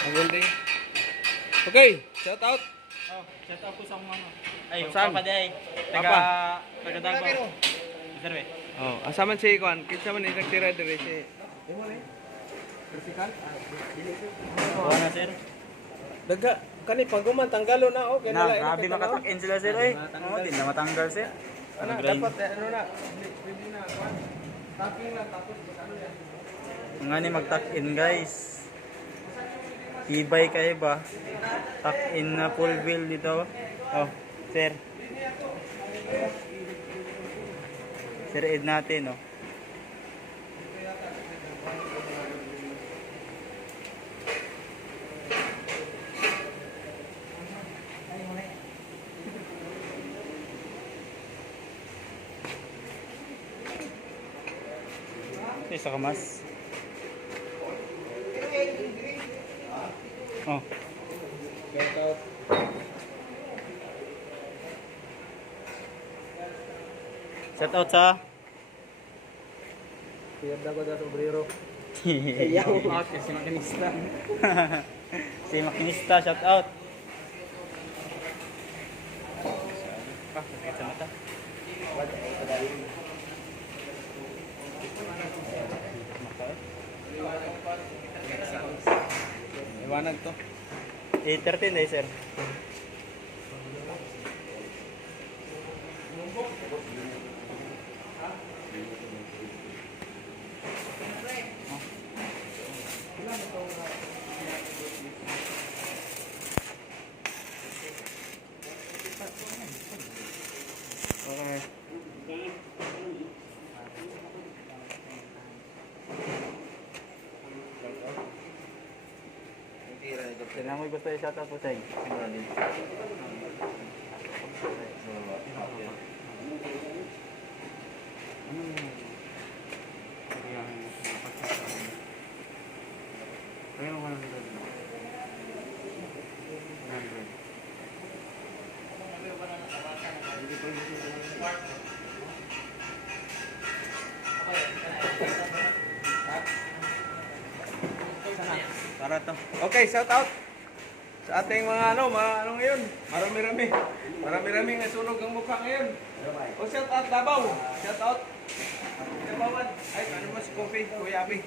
Ang building. Okay, shout out. Oh, shout out po sa mga ay, Saan? Papa Day. Taga Davao. Sir, we. Oh, asa man si Kuan? Kinsa man nagtira diri si Imo ni? Vertical? Oo na, sir. Daga kani paguman tanggalo na oh, kay Na, nala grabe makatak-in sila, sir. Ay, oo, di na matanggal, sir. Ano grind. dapat ano na, hindi na Kuan. Tapping lang tapos ano yan. Nga ni mag-tuck-in, guys. Tibay kayo ba? Tuck-in na full bill dito. Oh, sir. Sir Ed natin, oh. Isa kamas. Oh. Shout out. Shout out sa Piyad ako sa obrero. Ayaw. Si makinista. Si makinista, shout out. Ah, sakit sa mata. Iwanag to. 8:13 day, sir. Okay. Sino mo gusto i-shout out po sa inyo? Para to. Okay, shout out sa ating mga ano ngayon. Marami-rami. Marami-rami nga sunog ang mukha ngayon. O shout out Davao. Shout out. Dabawan. Ay, ano mas coffee, Kuya Abi.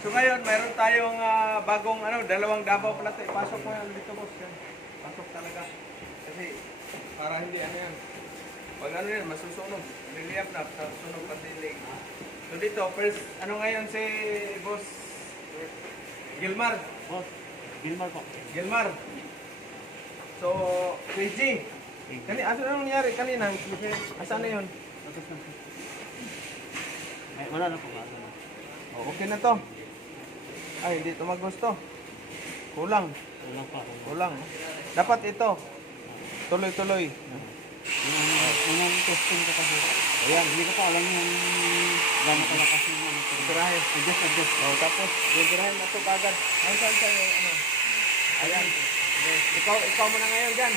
So ngayon, mayroon tayong bagong dalawang Davao pala. Pasok mo yan dito, boss. Yan. Pasok talaga. Kasi para hindi yan. Pag yan, masusunog. Relief na, sunog pati leg. So dito, first, ngayon si boss Gilmar. Oh, Gilmar po. Gilmar. So, KG. Ano na nangyari kanina? Asan na yun? Ay, wala na po. Oh, okay na to. Ay, hindi ito magusto. Kulang. Wala pa. Kulang. Dapat ito. Tuloy-tuloy. Unang testing ko kasi. Ayan, hindi ko pa alam yung gano'n kalakas yung ano. Birahe. Adjust. Oh, tapos, birahin na ito kagad. Ay, saan sa'yo? Ayan. Ikaw muna ngayon dyan.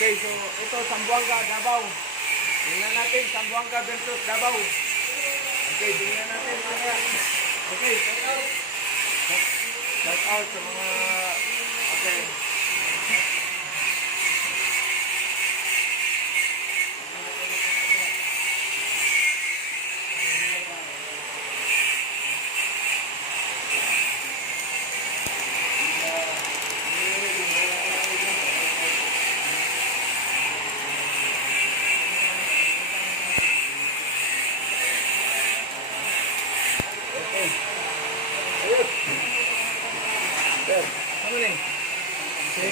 Okay, so ito, Zamboanga, Davao. Tingnan natin, Zamboanga versus Davao. Okay, tingnan natin. Okay, shout out. Shout out sa mga... Okay. Sir, ano rin? Si,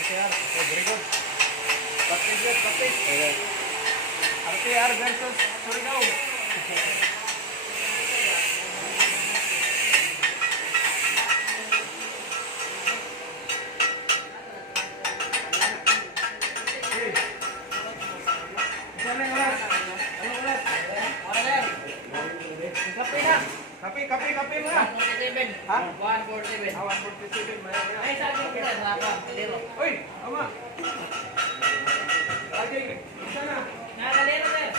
RTR. Okay, very good. Practice. Okay. RTR versus Surigao. Sana yung oras? Anong oras? Kape mo na. 147. Ha? 147. 147. Ay, sabi ko na, wala kalero. Uy, ama. Okay, isa na. Nga kalero, sir.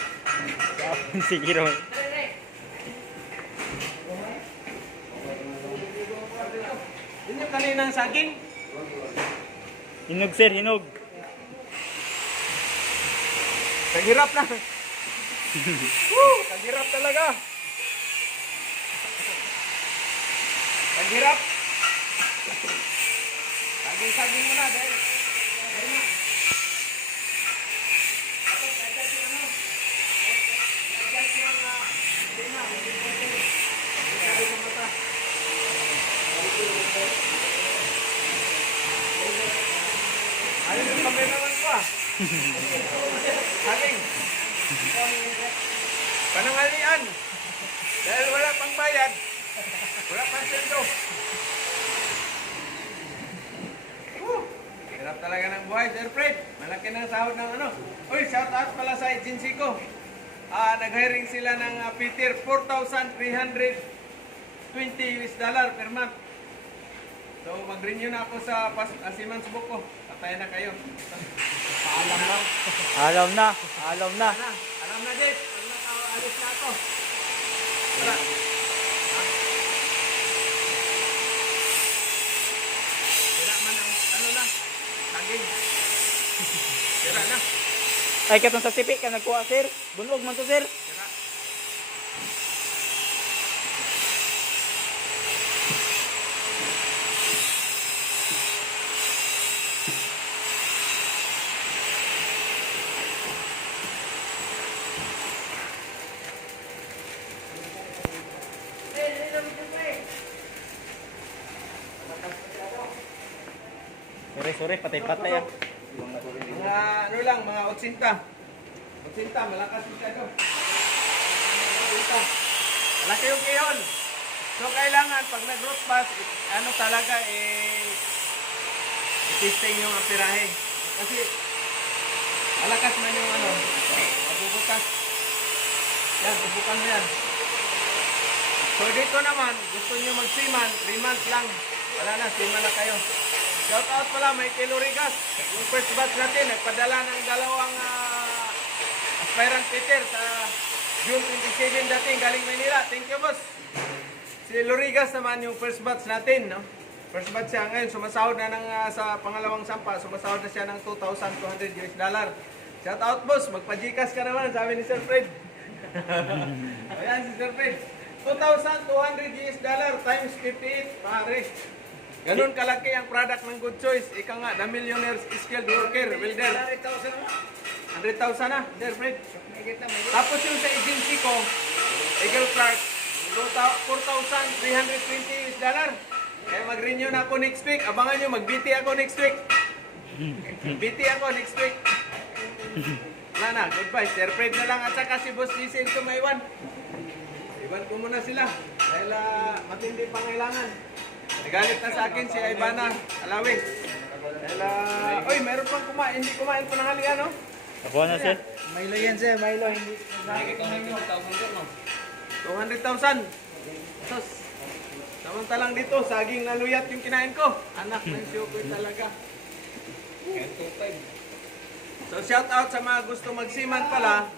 Sige ron. Sir, sir. kaninang saging? Hinog sir, hinog. Kaghirap na. Woo! Kaghirap talaga. Kaghirap. Saging mo na dahil. Dahil na. Tapos, adjust yung ano. Adjust yung sina. Sabi sa mata. Ayun yung kameraman ko ah. Saging. Panangalian. Dahil wala pang bayad. Wala pang sendo. Hirap talaga ng buhay, Sir Fred. Malaki ng sahod ng ano. Uy, shout out pala sa agency ko. Nag-hiring sila ng Peter, $4,320 per month. So, mag-renew na ako sa Siemens book ko. Patay na kayo. Paalam na. Alam na, alam na. Alam na, Jeff. Alis na ako. Wala. Wala man ang ano na. Saging. Sira na. Ay, katong sa sipi ka nagkuha sir. Bunog man to sir. Sira. Sorry, patay-patay ah. Mga ano lang, mga 80. 80, malakas siya doon. 80. Malaki yung kiyon. So kailangan pag nag-root pass, ano talaga i-testing yung amperahe. Kasi malakas man yung ano, mabubutas. Yan, tubukan mo yan. So dito naman, gusto nyo mag-seaman, 3 months lang. Wala na, seaman na kayo. Shout out pala, may Kilorigas. Yung first batch natin, nagpadala ng dalawang aspirant Peter sa June 27 dating galing Manila. Thank you, boss. Si Lorigas naman yung first batch natin, no? First batch siya ngayon, sumasahod na ng, sa pangalawang sampa, sumasahod na siya ng $2,200. Shout out, boss. Magpa-Gcash ka naman, sabi ni Sir Fred. Ayan si Sir Fred. $2,200 times 58, pare. Ganun kalaki ang product ng Good Choice. Ika nga, the millionaire's skilled worker, welder. 100,000 na, Sir Fred. Tapos yung sa agency ko, Eagle Clark, $4,320. Kaya mag-renew na ako next week. Abangan nyo, mag-BT ako next week. BT ako next week. Wala na, goodbye. Sir Fred na lang at saka si Boss Diesel ko may iwan. Iwan ko muna sila. Dahil matindi pangailangan. Nagalit na sa akin si Ivana Alawi. Dahil, oy, meron pang kumain. Hindi kumain pa ng halian, no? Ako na sir. Milo yan sir, Milo. Hindi. 200,000. Sos. Samantalang dito, saging na luyat yung kinain ko. Anak ng syokoy talaga. So shout out sa mga gusto magsiman pala.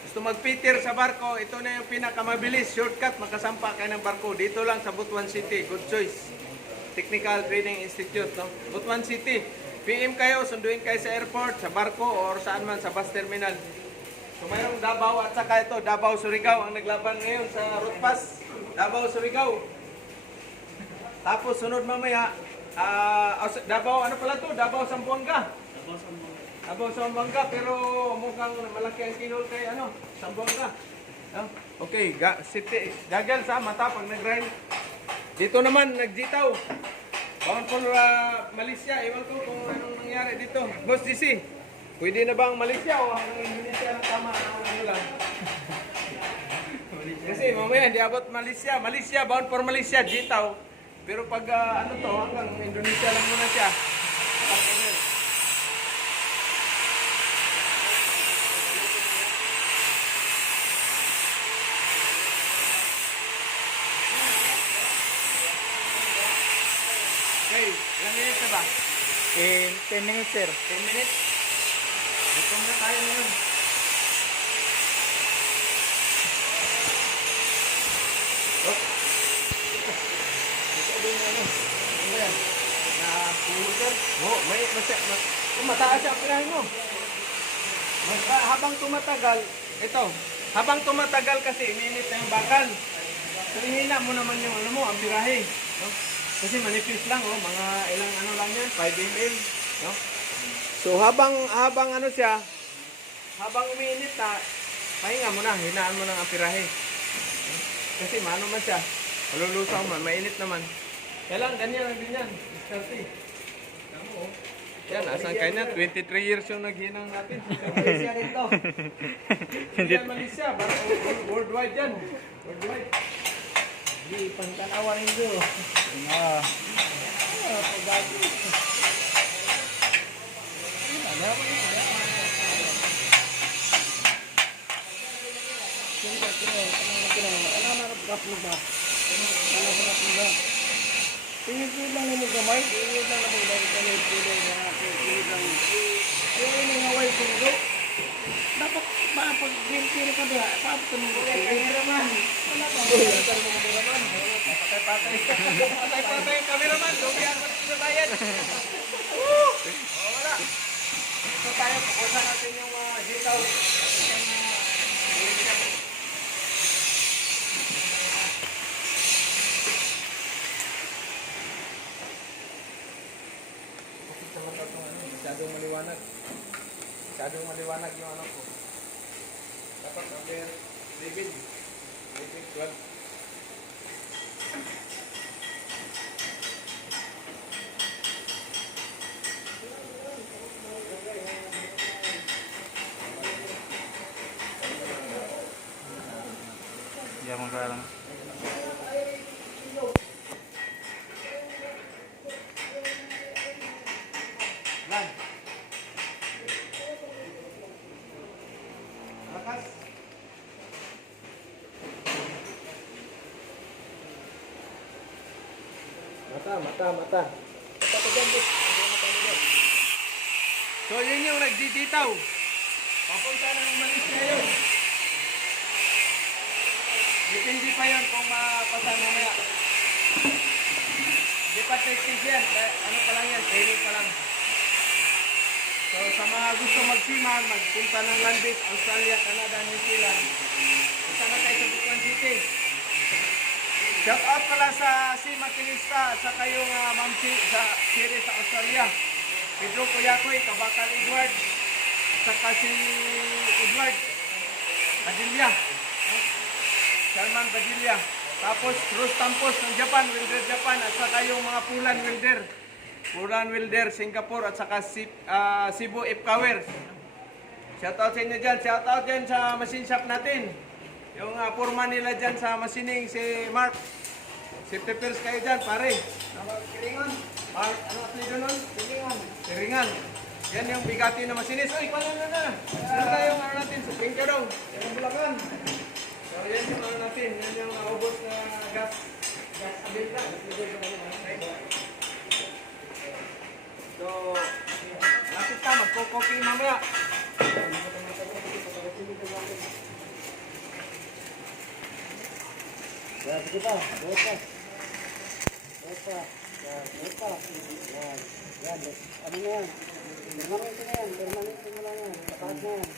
Gusto mag-Peter sa barko, ito na yung pinakamabilis shortcut, makasampa kayo ng barko. Dito lang sa Butuan City, Good Choice Technical Training Institute, no? Butuan City. PM kayo, sunduin kayo sa airport, sa barko, or saan man, sa bus terminal. So mayroong Davao at saka ito, Davao Surigao ang naglaban ngayon sa route pass. Davao Surigao. Tapos sunod mamaya, Davao, ano pala to? Davao Zamboanga. Davao Zamboanga, pero mukhang malaki ang kinol kay ano, Zamboanga. Okay, city, gagal sa mata pag nag-grind. Dito naman, nagjitaw. Bawang po Malaysia, ewan ko kung anong nangyari dito. Boss DC, pwede na bang Malaysia o hanggang Indonesia lang tama? Ano lang? Kasi mamaya hindi abot Malaysia. Malaysia, bound for Malaysia, jitaw. Pero pag ano to, hanggang Indonesia lang muna siya. Okay, ilang minutes na ba? In 10 minutes sir. 10 minutes? Dito muna tayo ngayon. Oh. Dito din ano. Ano ba yan? Oo, mataas ang pirahe mo. Habang tumatagal, ito, habang tumatagal kasi, ininit na yung bakal. So, ihina mo naman yung ano mo, ang pirahe. No? Kasi manipis lang, oh, mga ilang ano lang yan, 5 mm. No? So, habang ano siya, habang umiinit na, pahinga mo na, hinaan mo na ang pirahe. No? Kasi maano man siya, malulusaw man, mainit naman. Kaya lang, ganyan lang din yan, Mr. T. Tama, oh. Yan, asan kayo na? 23 years yung naghinang natin. Malaysia rin to. Hindi yan Malaysia, worldwide yan. Worldwide. Hindi, pangtanawa rin to. Ah, Pagbago. Tingin ko lang mo gamay, tingin lang mo dahil kanil-pilay na tingin lang. Yung iningaway ko ito, dapat pag-game ka ba? Paano ka nung cameraman? Wala pa. Cameraman. Patay-patay. Patay-patay yung cameraman. Lugi ang bayad. Woo! Wala. So tayo, pukusan natin yung detail. Masyadong maliwanag. Masyadong maliwanag yung ano ko. Dapat number 11. 12. hindi ako magkalang. Lan. Lakas. Mata. So yun yung nagdiditaw. Papunta ng Malaysia yun. Depende pa yun kung mapasa mamaya. Di pa testing yan. Ano pa lang yan, training pa lang. So sa mga gusto magsiman, magpunta ng land base, Australia, Canada, New Zealand. Punta na tayo sa Butuan City. Shout out pala sa si Makinista sa kayong Ma'am Si sa series sa Australia. Pedro Kuyakoy, Kabakal Edward, saka si Edward Badilla. Sherman Badilla. Tapos Rose Tampos ng Japan, Wilder Japan, at saka yung mga Pulan Wilder Singapore, at saka Cebu Ipkawer. Shout out sa inyo dyan. Shout out dyan sa machine shop natin. Yung foreman nila dyan sa machining, si Mark. Safety first kayo dyan, pare. Kiringan. Mark, ano apelido nun? Kiringan. Siringan. Yan yung bigati na masinis. Uy, pala na. Ano tayong ano natin? Suping ka daw. Yung bulakan. So, yan yung ano natin. Yan yung naubos na gas. Gas abinta. So, lapit ka. Magko-cooking mamaya. Sige pa. Yan. Ano na yan? Permanente na yan. Permanente mo lang yan. Pataas na yan.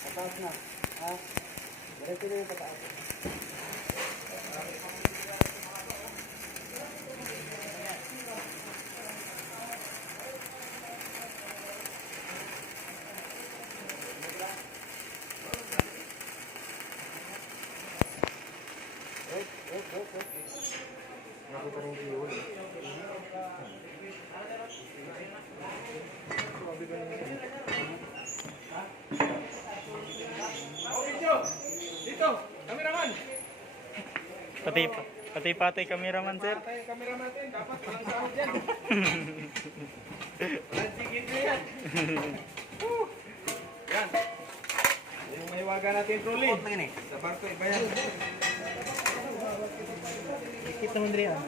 Pataas na. Ha? Diretso na yung pataas. Dito, cameraman. Pati cameraman, sir. Patay yung camera natin. Dapat walang sahod yan. Walang tigil na yan. Woo! Yan. Yung mahiwaga natin trolley. Sa barko, iba yan. Dikit naman rin yan.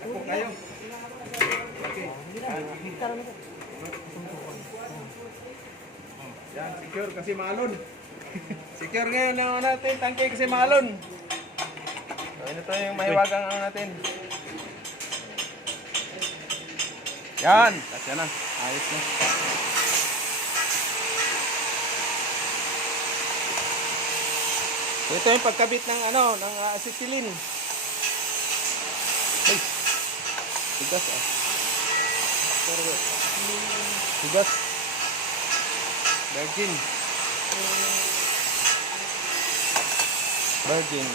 Ako kayo. Okay. Yan, secure kasi maalon. Secure ngayon ang ano natin, tangke kasi maalon. So, ito yung mahiwagang ano natin. Yan, kasya na. Ayos na. So, ito yung pagkabit ng ng acetylene. Ay, tigas ah. Tigas. Virgin. Virgin.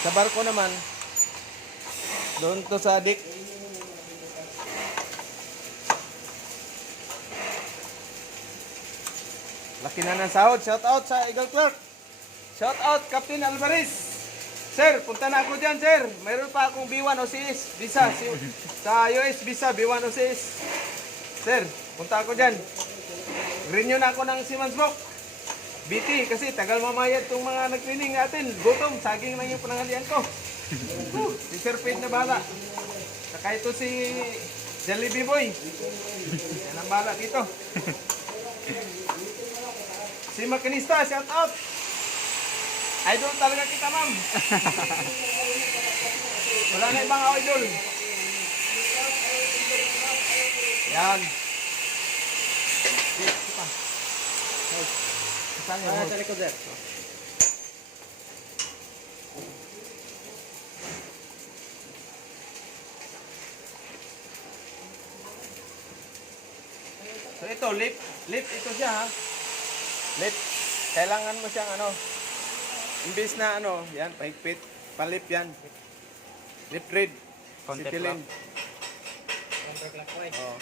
Sa barko naman, doon to sa dik. Laki na ng sahod. Shout out sa Eagle Clark. Shout out Captain Alvarez. Sir, punta na ako dyan, sir. Mayroon pa akong B1 OCS visa. Sa US visa, B1 OCS. Sir, punta ako dyan. Renew na ako ng Siemens Book. BT, kasi tagal mamayad itong mga nag-training natin. Gutom, saging lang yung panangalian ko. Si Sir Pete na bala. Saka ito si Jollibee Boy. Yan ang bala dito. Si Makinista, shout out. Idol talaga kita, ma'am. Wala na ibang idol. Yan. Saan yung sa likod, sir? So ito, lip ito siya ha. Lip, kailangan mo siyang imbis na yan, pahigpit, palip yan. Lip read, acetylene. Counterclockwise. Oh.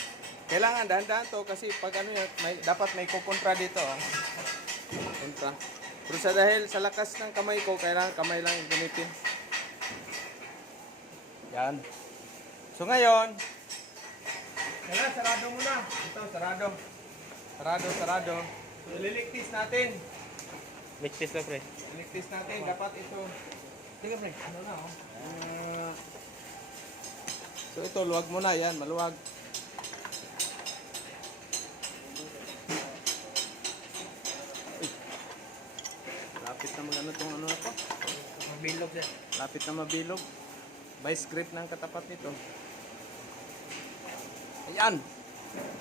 Kailangan dahan-dahan to kasi pag yan, dapat may kukontra dito. Kontra. Pero dahil sa lakas ng kamay ko, kailangan kamay lang yung gamitin. Yan. So ngayon, kailangan sarado muna. Ito, sarado. Sarado. So, ililigtis natin. Ligtis na, pre. Ililigtis natin. Dapat ito. Sige, pre. Ano na, oh. So ito, luwag muna. Yan, maluwag. Lapit na magano itong na to. Mabilog, sir. Lapit na mabilog. Vice grip ng katapat nito. Ayan.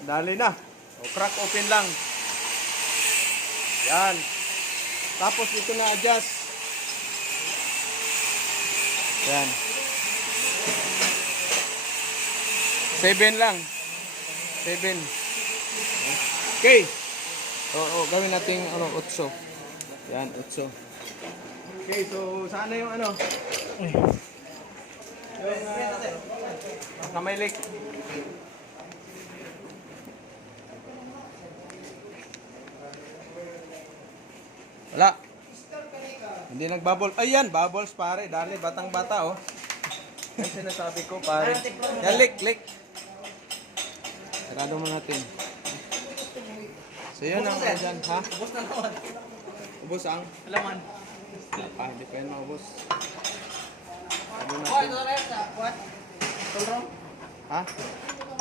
Dali na. O, crack open lang. Yan. Tapos ito na adjust. Yan. 7 lang. 7. Okay. O, gawin natin 8. Yan, 8. Okay, so sana yung yung kamay lik. Wala. Hindi nagbubble. Ayan, bubbles pare. Dali, batang bata oh. Yan sinasabi ko pare. Yan, lik. Sarado mo natin. So yun ang dyan, ha? Ubus na naman. Ubus ang? Alaman. Hindi pa yun maubos. Sarado Oh, natin. ito rin sa what? Tulong? Ha?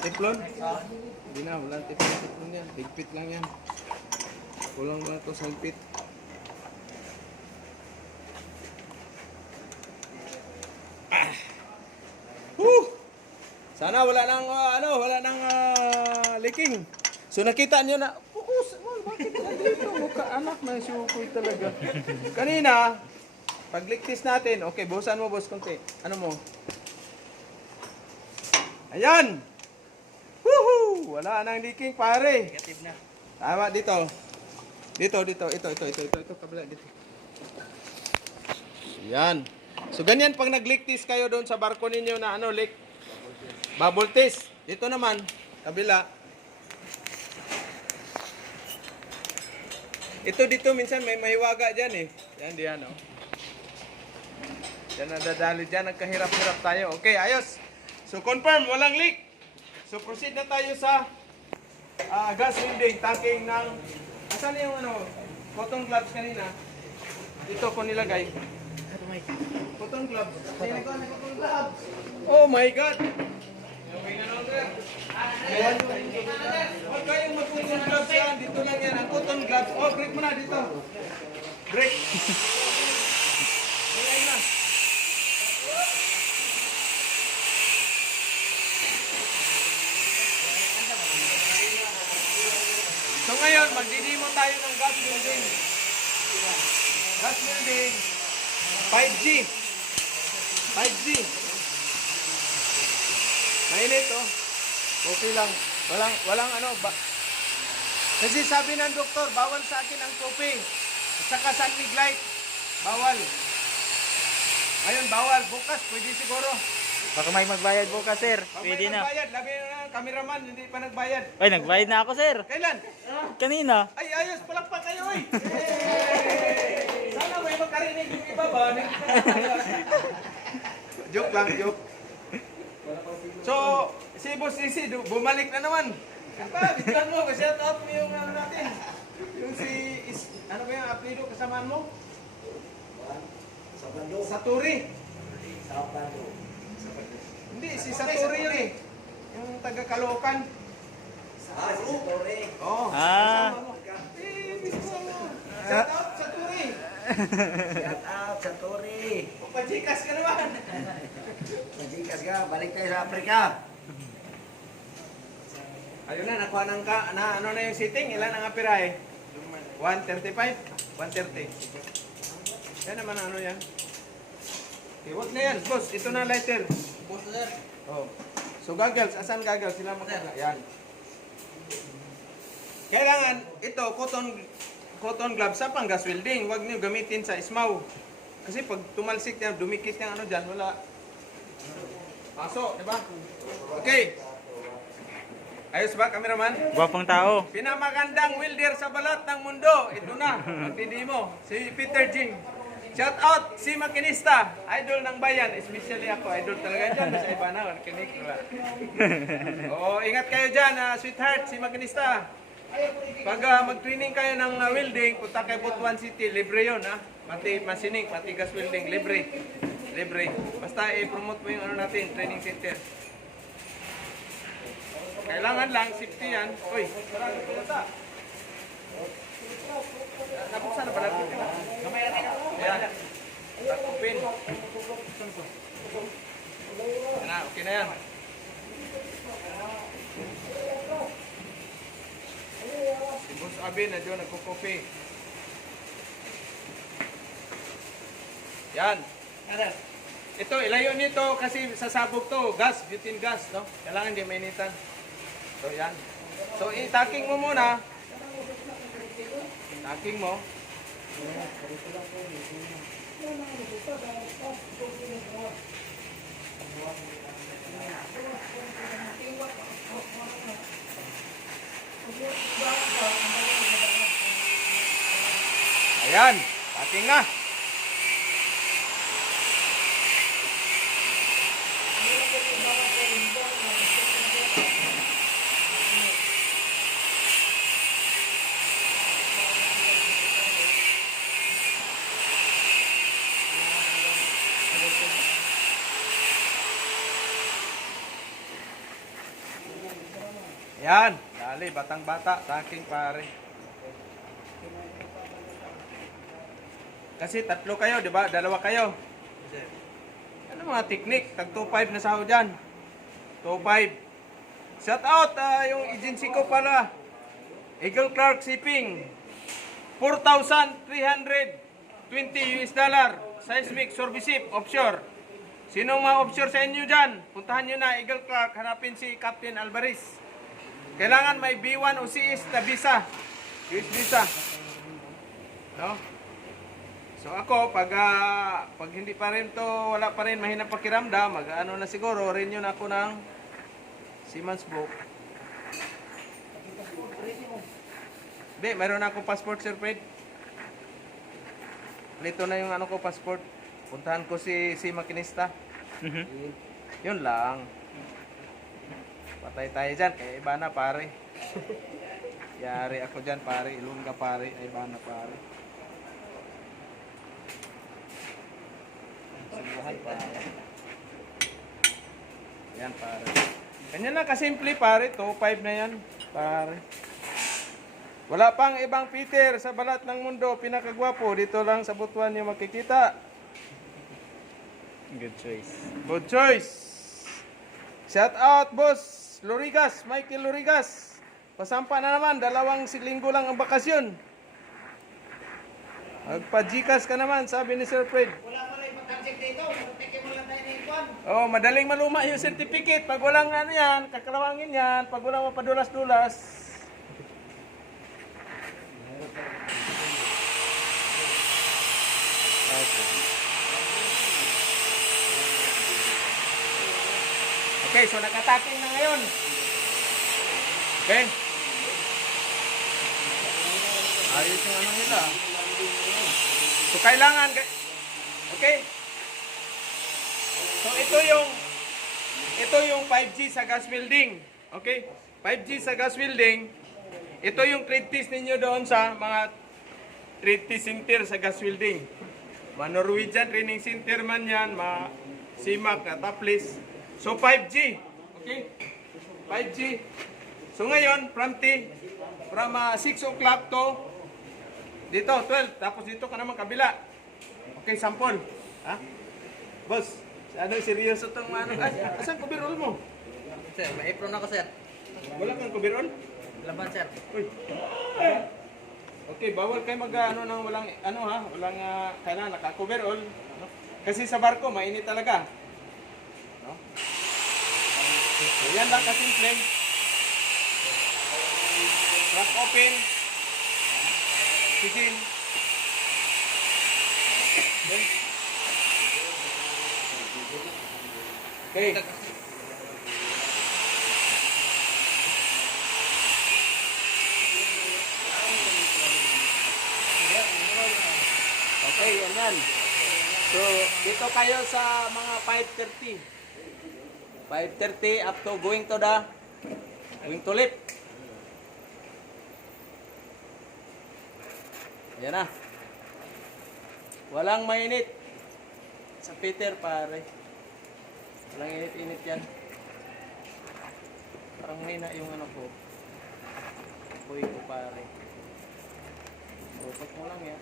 Tiplon? Hindi na, walang tiplon yan. Higpit lang yan. Kulang lang ito sa higpit. Sana wala nang wala nang leaking. So nakita niyo na, bakit dito mukha anak na sukoy talaga. Kanina, pagliktis natin, okay, buhusan mo boss konti. Ano mo? Ayan. Woohoo! Wala nang leaking pare. Negative na. Tama dito. Ito kabila dito. Yan. So ganyan pag nagliktis kayo doon sa barko ninyo na leak. Bubble test. Dito naman, kabila. Ito dito minsan may mahiwaga diyan eh. Yan diyan oh. Yan nadadali diyan, nagkahirap-hirap tayo. Okay, ayos. So confirm walang leak. So proceed na tayo sa gas welding, tanking ng asan yung cotton gloves kanina. Ito ko nilagay. Cotton gloves. Oh my God. Huwag kayong mag-cotton gloves yan. Dito lang yan. Ang cotton gloves. Oh, break mo na dito. Break. Ayan na. So ngayon, magdidimo tayo ng gas welding. Gas welding. 5G. 5G. Mainit oh. Okay lang. Walang ano ba. Kasi sabi ng doktor, bawal sa akin ang coffee. At saka sunlig light. Bawal. Ngayon bawal. Bukas pwede siguro. Baka may magbayad bukas, sir. Pag Pwede may na. magbayad, labi na ang cameraman, hindi pa nagbayad. Ay, nagbayad na ako, sir. Kailan? Kanina. Ay, ayos, palakpak kayo eh. Sana may makarinig yung iba ba? Joke lang, joke. So, si Boss Isi, bumalik na naman. Apa, bigyan mo, shout out mo yung ano natin. Yung ano ba yung apelido kasamaan mo? Saturi. Hindi, si Saturi yun eh. Yung taga Caloocan. Oo. Ah. kasama mo. Mismo mo. Shout out, Saturi. Shout out sa Tori. Pajikas ka naman. Majikas ka, balik tayo sa Afrika. Ayun na, nakuha ng ano na yung sitting. Ilan ang apirahe? 135? 130. Yan naman ano yan. Okay, wag na yan, boss. Ito na lighter. Boss sir. Oh. So goggles, asan goggles? Sila magkaka. Yan. Kailangan ito, cotton gloves sa pang gas welding. Huwag niyo gamitin sa ismaw. Kasi pag tumalsik yan, dumikit yung ano dyan, wala. Paso, di ba? Okay. Ayos ba, cameraman? Gwapong tao. Pinamagandang welder sa balat ng mundo. Ito na, magtindi mo. Si Peter Jing. Shout out si Makinista. Idol ng bayan. Especially ako. Idol talaga dyan. Sa iba na. Kinik. Oo, ingat kayo dyan, sweetheart. Si Makinista. Pag mag-training kayo ng welding, punta kay Butuan City. Libre yun. Pati machining, pati gas welding. Libre. Libre. Basta i-promote mo yung ano natin, training center. Kailangan lang, safety yan. Uy, sarang pumunta. Nabuksan na pala. Ayan. Takupin. Yan na, okay na yan. Si Boss Abin na doon nagkukopi. Yan. Ito, ilayo nito kasi sasabog to. Gas, butane gas, no? Kailangan di mainitan. So, yan. So, i-tacking mo muna. Tacking mo. Ayan. Tacking na. Yan, dali, batang-bata, sa aking pare. Kasi tatlo kayo, di ba? Dalawa kayo. Ano mga teknik? Tag 2.5 na sahod dyan. 2.5. Shout out, yung agency ko pala. Eagle Clark Shipping. 4,320 US dollar. Seismic Sorbiship Offshore. Sinong mga offshore sa inyo dyan? Puntahan nyo na Eagle Clark. Hanapin si Captain Alvarez. Kailangan may B1 o CS na visa. US visa. No? So ako, pag hindi pa rin to, wala pa rin mahina pakiramdam, mag-ano na siguro, renew na ako ng Seaman's Book. Hindi, mayroon na akong passport, Sir Fred. Lito na yung ano ko, passport. Puntahan ko si Makinista. Yun lang. Patay tayo dyan, kaya iba na pare. Yari ako dyan pare, Ilongga pare, iba na pare. Suluhan pare. Yan pare. Ganyan lang kasimple pare, 2.5 na yan, pare. Wala pang ibang Peter sa balat ng mundo, pinakagwapo, dito lang sa Butuan niyo makikita. Good choice. Good choice. Shout out, boss Lorigas, Michael Lorigas. Pasampa na naman, 2 linggo lang ang bakasyon. Magpa-Gcash ka naman, sabi ni Sir Fred. Wala pala yung mag-subject dito. Magtake mo lang tayo ng ikuan. Oh, madaling maluma yung certificate. Pag walang ano yan, kakalawangin yan. Pag walang mapadulas-dulas. Okay, so nakataking na ngayon. Okay. Ayos yung ano nila. So kailangan, okay. So ito yung 5G sa gas welding. Okay? 5G sa gas welding. Ito yung trade test ninyo doon sa mga trade test center sa gas welding. Mga Norwegian Training Center man yan, mga CIMAC na Taplis. So 5G. Okay? 5G. So ngayon, from 6 o'clock to dito, 12. Tapos dito ka naman kabila. Okay, sample. Ha? Boss, ano seryoso itong ano? Ay, asan coverall mo? Sir, may apron ako, sir. Wala kang coverall? Laban, sir. Uy. Okay, bawal kayo mag-ano ng walang ano ha, walang kailangan naka-coverall. No? Kasi sa barko mainit talaga. No? So, yan lang kasimple. Truck open. Oxygen. Okay. Okay, yan. So, dito kayo sa mga 5:30. 5:30 up to going to left. Yan na. Walang mainit. Sa Peter, pare. Walang init-init yan. Parang mahina yung ano ko. Apoy ko, pare. Upat mo lang yan.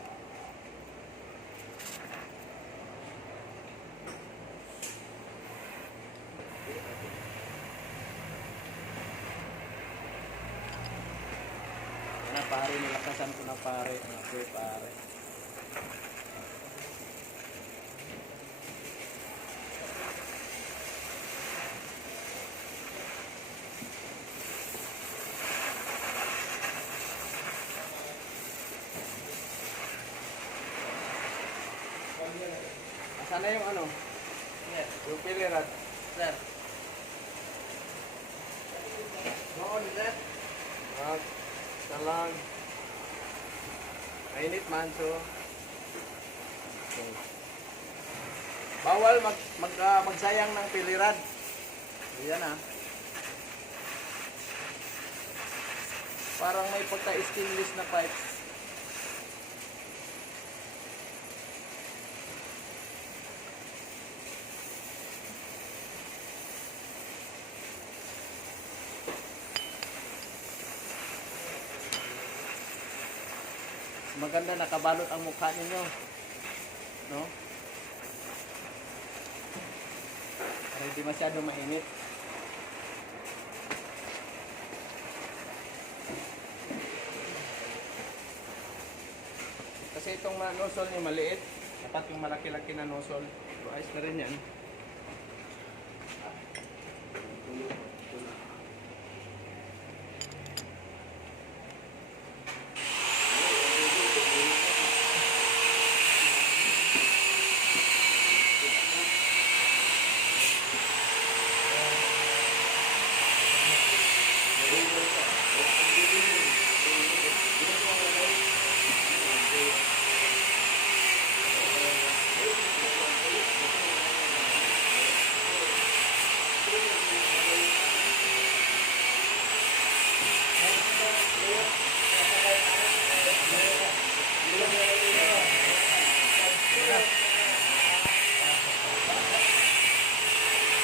Yan na, pare. Nilakasan ko na, pare. Ang apoy, pare. Asan na yung ano? Sir, Yung pilirat. sir. Noon, sir. Talang. Mainit man, so. Okay. Bawal magsayang ng pilirad. Ayan ah. Parang may pagka-stainless na pipe. Maganda nakabalot ang mukha ninyo. No? Para hindi masyado mainit. Kasi itong nozzle niya maliit. Dapat yung malaki-laki na nozzle. So, ayos na rin yan.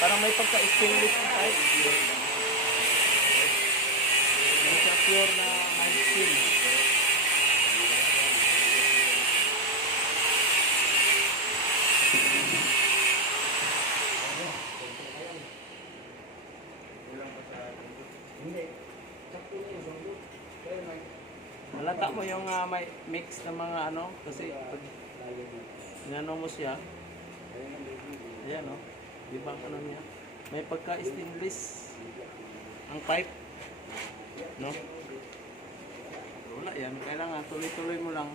Parang may pagka-stainless na type. pure na mild steel. Halata mo yung may mix ng mga ano, kasi pag inano mo siya, ayan o, di ba ang ano niya, may pagka-stainless ang pipe, no? Wala yan, kailangan tuloy-tuloy mo lang.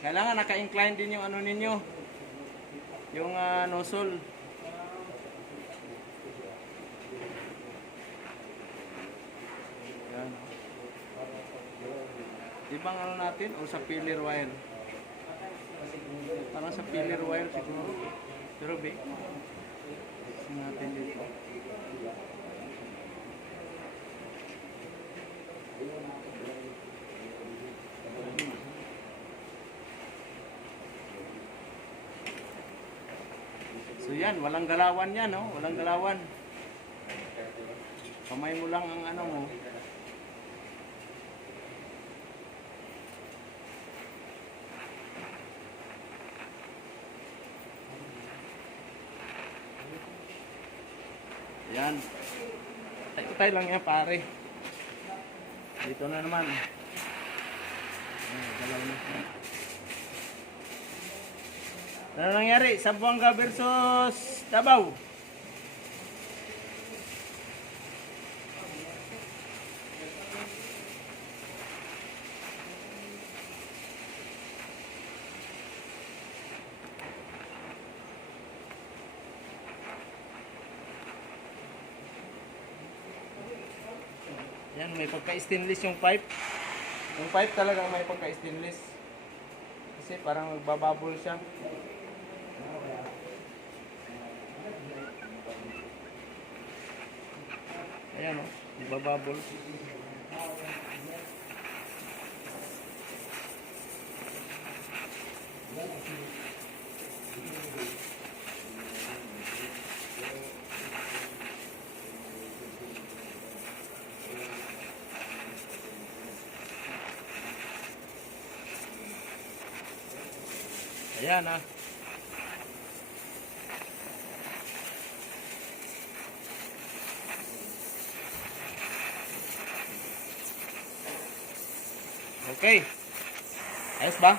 Kailangan naka-incline din yung ano ninyo, yung nozzle. Yan. Di ba ang ano natin? O sa filler wire? Parang sa filler wire siguro. Pero be, natin dito. So yan, walang galawan yan, no? Walang galawan. Kamay mo lang ang ano mo. Yan. Tayo lang yan, pare. Dito na naman. Galaw na. Ano nangyari? Zamboanga versus Davao. Yan, may pagka-stainless yung pipe. Yung pipe talagang may pagka-stainless. Kasi parang magbabubble siya. Ayan o, magbabubble. Ayan ah. Okay. Ayos ba?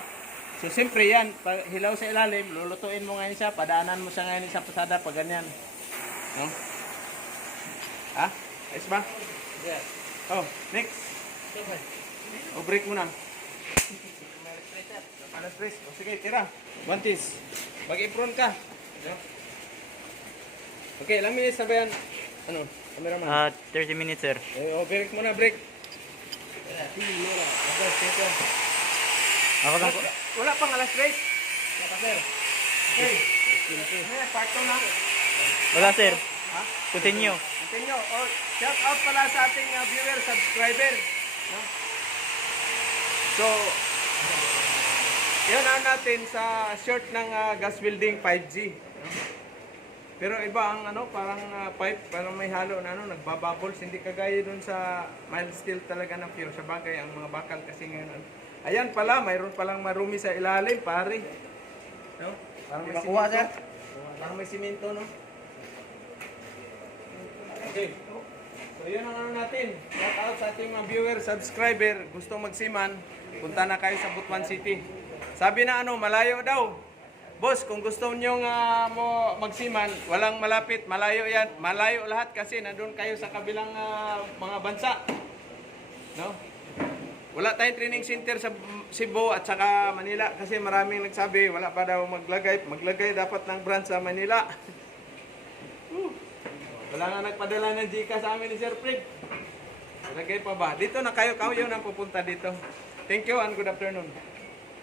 So, siyempre yan, pag hilaw sa ilalim, lulutuin mo ngayon siya, padaanan mo siya ngayon sa pasada pag ganyan. No? Ha? Ayos ba? Yeah. Oh, next. O, break muna. Alas 3. O, sige, tira. Bantis. Mag-improne ka. Okay, ilang minutes sabayan. Ano? Cameraman. 30 minutes, sir. Break muna, break. Ako lang po. Wala pang alas 3. Saka, sir. Okay. Part 2 na. Wala, sir. Ha? Continue. Continue. Oh, shout out pala sa ating viewer, subscriber. No? So, yan ang natin sa short ng gas welding 5G. No? Pero iba ang ano, parang pipe, parang may halo na ano, nagbabubbles. Hindi kagaya dun sa mild steel talaga na pure. Sa bagay, ang mga bakal kasi ngayon. Ayan pala, mayroon palang marumi sa ilalim, pare. No? Parang may simento. Parang may simento, no? Okay. So, yun ang ano natin. Shout out sa ating mga viewer, subscriber. Gusto magsiman, punta na kayo sa Butuan City. Sabi na ano, malayo daw. Boss, kung gusto nyo mo magsiman, walang malapit, malayo yan. Malayo lahat kasi nandun kayo sa kabilang mga bansa. No? Wala tayong training center sa Cebu at saka Manila kasi maraming nagsabi wala pa daw maglagay. Maglagay dapat ng branch sa Manila. Wala nga nagpadala ng Gcash sa amin ni Sir Fred. Lagay pa ba? Dito na kayo nang pupunta dito. Thank you and good afternoon.